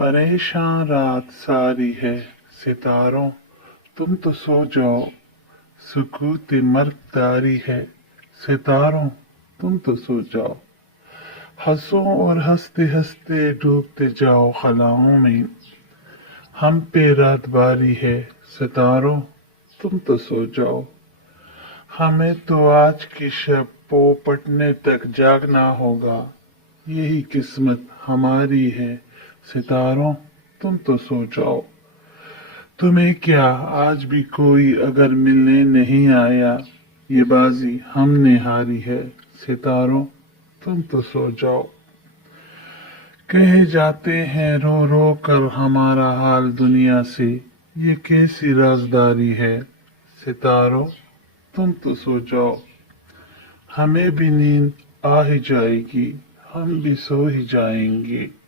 परेशान रात सारी है सितारों, तुम तो सो जाओ। सुकूत मर्ग तारी है सितारों, तुम तो सो जाओ। हंसो और हंसते हंसते डूबते जाओ खलाओं में। हम पे रात बारी है सितारों, तुम तो सो जाओ। हमें तो आज की शब पोपटने तक जागना होगा। यही किस्मत हमारी है सितारों, तुम तो सो जाओ। तुम्हें क्या आज भी कोई अगर मिलने नहीं आया, ये बाजी हमने हारी है सितारों, तुम तो सो जाओ। कहे जाते हैं रो रो कर हमारा हाल दुनिया से, ये कैसी राजदारी है सितारों, तुम तो सो जाओ। हमें भी नींद आ ही जाएगी, हम भी सो ही जाएंगे।